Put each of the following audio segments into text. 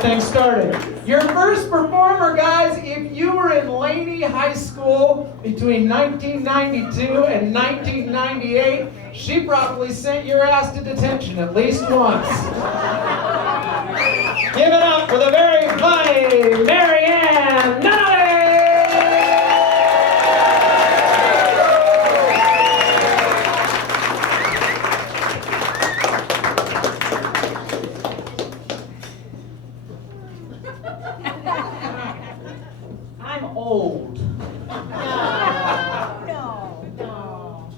Thing started. Your first performer, guys, if you were in Laney High School between 1992 and 1998, she probably sent your ass to detention at least once. Give it up for the very funny Maryann Nunnally! I'm old. No.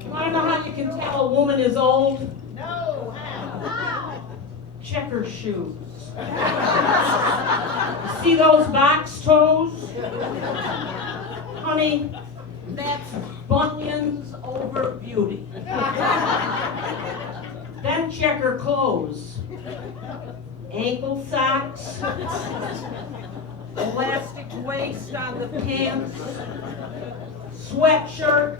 You want to know how you can tell a woman is old? No. How? Checker shoes. See those box toes? Honey, that's bunions over beauty. Then checker clothes. Ankle socks. Elastic waist on the pants, sweatshirt,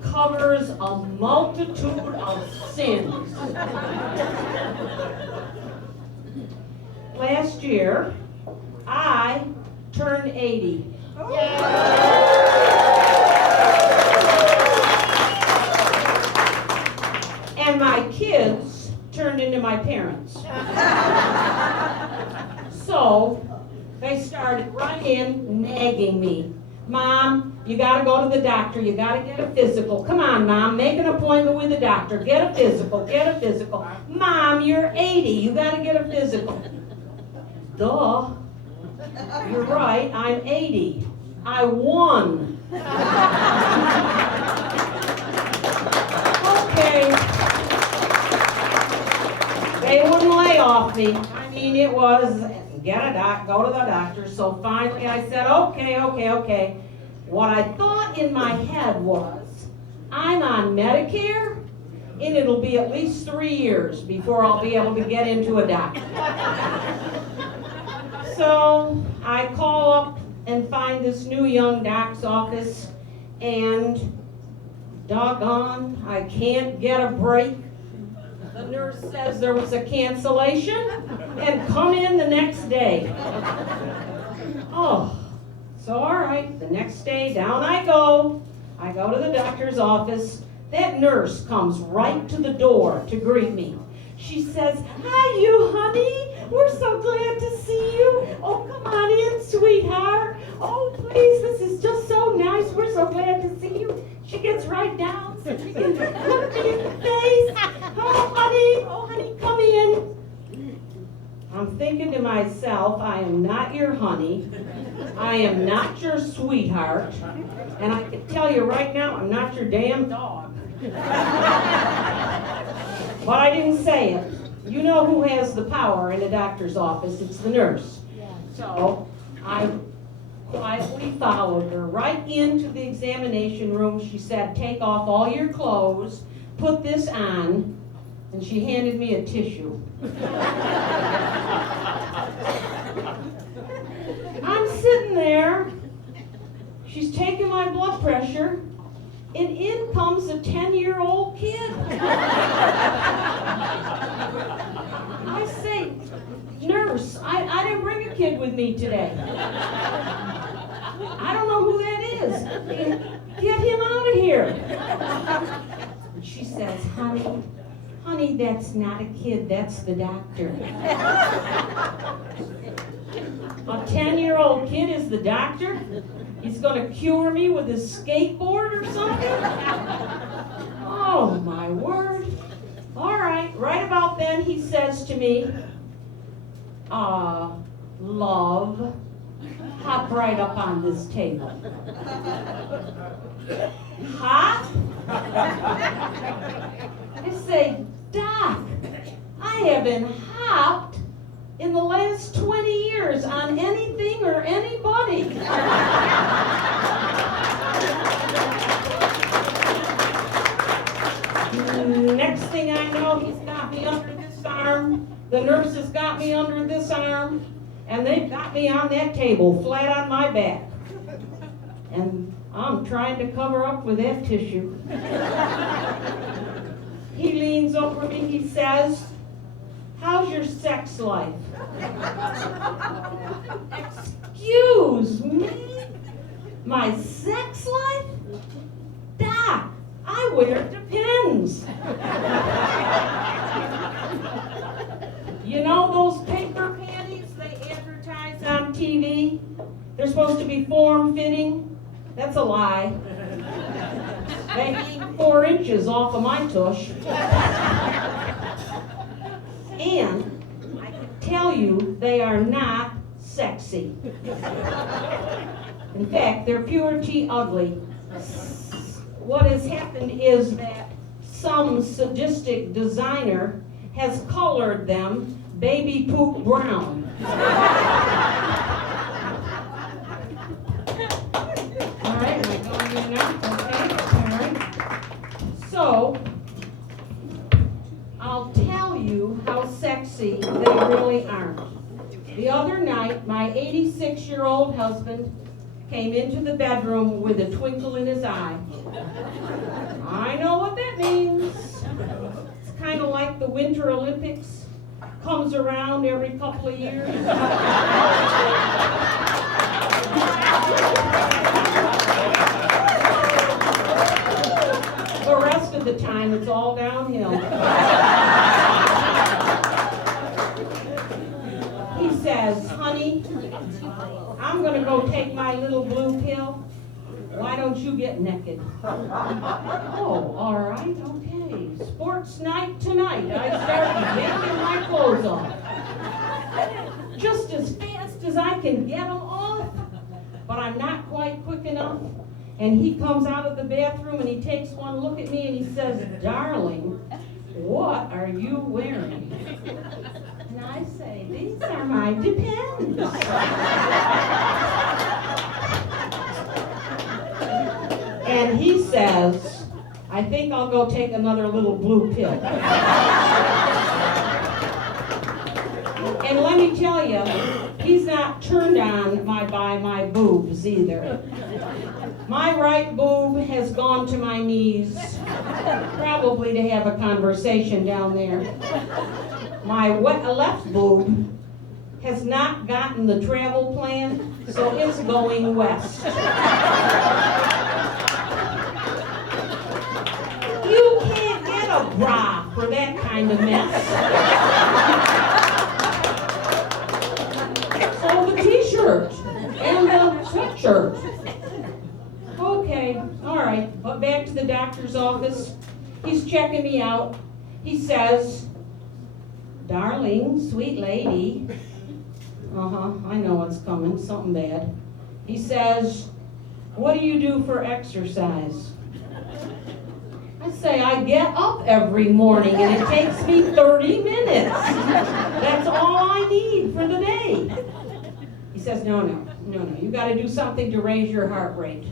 covers a multitude of sins. Last year, I turned 80. And my kids turned into my parents. So, they started right in nagging me. Mom, you gotta go to the doctor, you gotta get a physical. Come on, Mom, make an appointment with the doctor, get a physical, get a physical. Mom, you're 80, you gotta get a physical. Duh, you're right, I'm 80. I won. Okay. They wouldn't lay off me. I mean, it was, go to the doctor. So finally I said, okay. What I thought in my head was, I'm on Medicare, and it'll be at least 3 years before I'll be able to get into a doctor. So I call up and find this new young doc's office, and doggone, I can't get a break. The nurse says there was a cancellation and come in the next day. Oh, so all right, the next day down I go. I go to the doctor's office. That nurse comes right to the door to greet me. She says, "Hi, you honey. We're so glad to see you. Oh, come on in, sweetheart. Oh, please, this is just so nice. We're so glad to see you." She gets right down so she can look me in the face. Oh, honey, come in. I'm thinking to myself, I am not your honey. I am not your sweetheart. And I can tell you right now, I'm not your damn dog. But I didn't say it. You know who has the power in a doctor's office. It's the nurse. So I quietly followed her right into the examination room. She said, "Take off all your clothes, put this on," and she handed me a tissue. I'm sitting there, she's taking my blood pressure, and in comes a 10-year-old kid. I say, "Nurse, I didn't bring a kid with me today. I don't know who that is. Get him out of here." And she says, honey, that's not a kid, that's the doctor." A 10-year-old kid is the doctor? He's going to cure me with his skateboard or something? Oh, my word. All right about then he says to me, "Love, hop right up on this table." Hop? I say, "Doc, I haven't hopped in the last 20 years on anything or anybody." Next thing I know, he's got me under this arm, the nurse has got me under this arm, and they've got me on that table, flat on my back. And I'm trying to cover up with that tissue. He leans over me, he says, how's your sex life? Excuse me? My sex life? Doc, I wear Depends. You know those paper panties they advertise on TV? They're supposed to be form-fitting? That's a lie. They hang 4 inches off of my tush. And I can tell you they are not sexy. In fact, they're purity ugly. What has happened is that some sadistic designer has colored them baby poop brown. All right, am I going good enough? Okay, all right. So, I'll tell you how sexy they really aren't. The other night, my 86-year-old husband came into the bedroom with a twinkle in his eye. I know what that means. It's kind of like the Winter Olympics. Comes around every couple of years. The rest of the time, it's all downhill. He says, honey, I'm going to go take my little blue pill. Why don't you get naked? Oh, all right, okay. Sports night tonight. I start yanking my clothes off. Just as fast as I can get them off. But I'm not quite quick enough. And he comes out of the bathroom and he takes one look at me and he says, darling, what are you wearing? And I say, these are my Depends. And he says, I think I'll go take another little blue pill. And let me tell you, he's not turned on by my boobs either. My right boob has gone to my knees, probably to have a conversation down there. My left boob has not gotten the travel plan, so it's going west. You can't get a bra for that kind of mess. So the t-shirt and the sweatshirt. Okay, all right, but back to the doctor's office. He's checking me out. He says, darling, sweet lady. I know what's coming, something bad. He says, what do you do for exercise? I say, I get up every morning and it takes me 30 minutes. That's all I need for the day. He says, no, you gotta do something to raise your heart rate.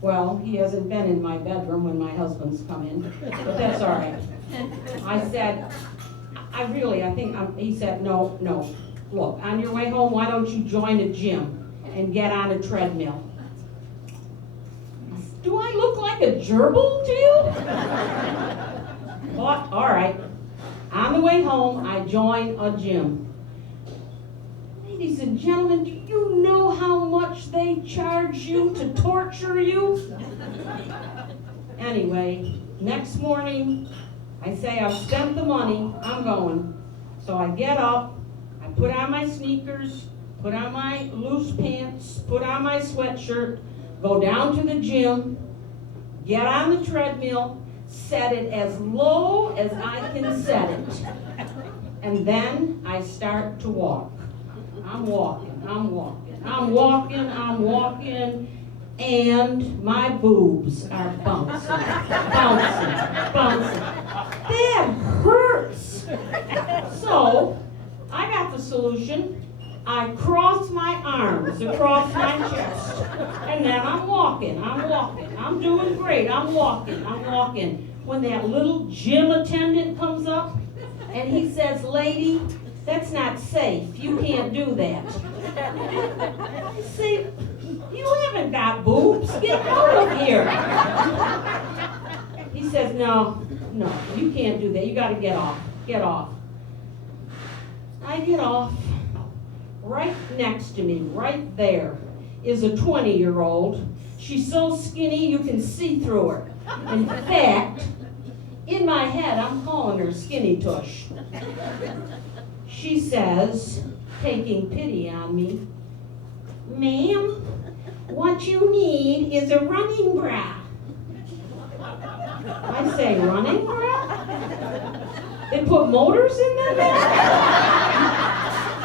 Well, he hasn't been in my bedroom when my husband's come in, but that's all right. I said, he said, no. Look, on your way home, why don't you join a gym and get on a treadmill? Do I look like a gerbil to you? But, all right. On the way home, I join a gym. Ladies and gentlemen, do you know how much they charge you to torture you? Anyway, next morning, I say I've spent the money, I'm going. So I get up, I put on my sneakers, put on my loose pants, put on my sweatshirt, go down to the gym, get on the treadmill, set it as low as I can set it. And then I start to walk. I'm walking, and my boobs are bouncing. That hurts. So, I got the solution. I cross my arms across my chest, and then I'm walking. I'm doing great, I'm walking. When that little gym attendant comes up, and he says, lady, that's not safe, you can't do that. I say, you haven't got boobs, get out of here. He says, no, you can't do that, you gotta get off. I get off. Right next to me, right there, is a 20-year-old. She's so skinny you can see through her. In fact, in my head, I'm calling her Skinny Tush. She says, taking pity on me, "Ma'am, what you need is a running bra." I say, "Running bra? They put motors in them?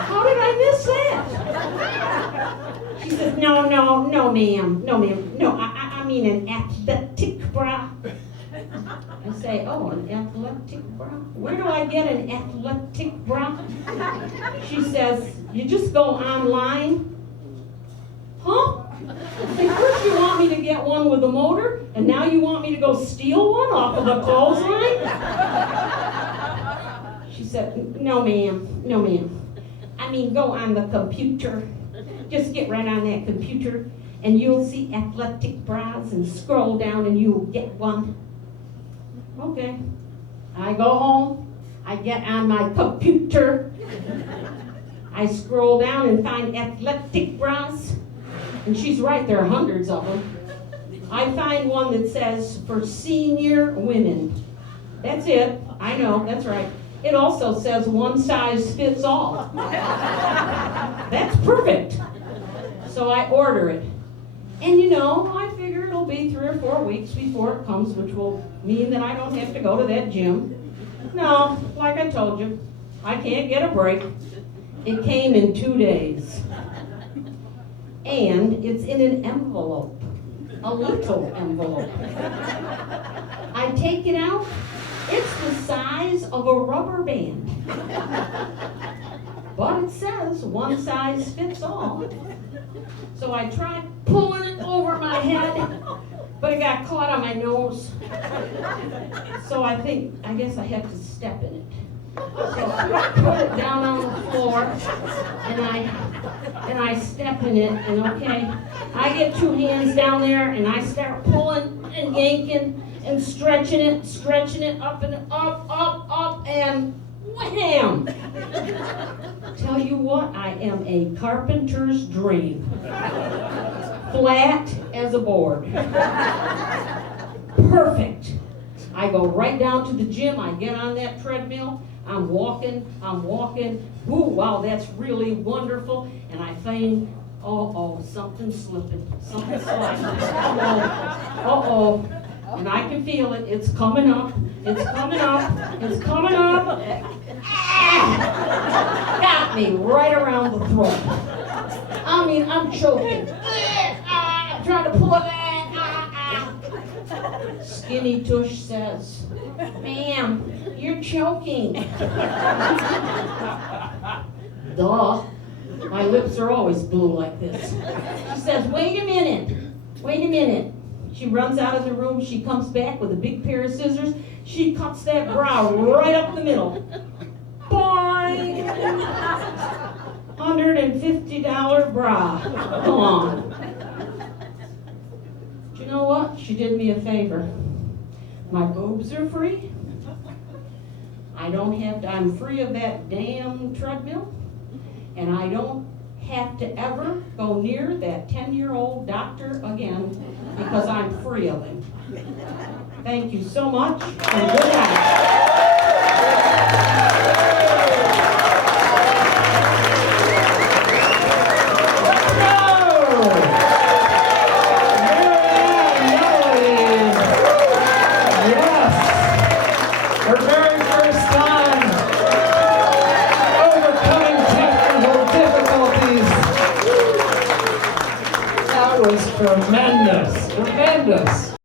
How did I miss that?" She says, no, ma'am, no, I mean an athletic bra." I say, "Oh, an athletic bra? Where do I get an athletic bra?" She says, "You just go online." Huh? Like, first you want me to get one with a motor, and now you want me to go steal one off of the clothesline? She said, no ma'am. I mean, go on the computer. Just get right on that computer, and you'll see athletic bras, and scroll down and you'll get one." Okay. I go home, I get on my computer, I scroll down and find athletic bras, and she's right, there are hundreds of them. I find one that says, "For senior women." That's it, I know, that's right. It also says one size fits all. That's perfect. So I order it. And you know, I figure it'll be 3 or 4 weeks before it comes, which will mean that I don't have to go to that gym. No, like I told you, I can't get a break. It came in 2 days. And it's in an envelope, a little envelope. I take it out, it's the size of a rubber band. But it says one size fits all. So I tried pulling it over my head, but it got caught on my nose. So I guess I have to step in it. So I put it down on the floor, and I step in it, and okay, I get 2 hands down there, and I start pulling and yanking and stretching it up and up, and wham! Tell you what, I am a carpenter's dream. Flat as a board. Perfect. I go right down to the gym, I get on that treadmill, I'm walking. Ooh, wow, that's really wonderful. And I find, something's slipping, something's sliding. Uh-oh. And I can feel it, it's coming up. Ah! Got me right around the throat. I mean, I'm choking. I'm trying to pull it back. Skinny Tush says, "Ma'am, you're choking." Duh. My lips are always blue like this. She says, wait a minute. She runs out of the room. She comes back with a big pair of scissors. She cuts that bra right up the middle. Boing! $150 bra. Come on. Do you know what? She did me a favor. My boobs are free. I'm free of that damn treadmill. And I don't have to ever go near that 10-year-old doctor again because I'm free of him. Thank you so much, and good night. Tremendous.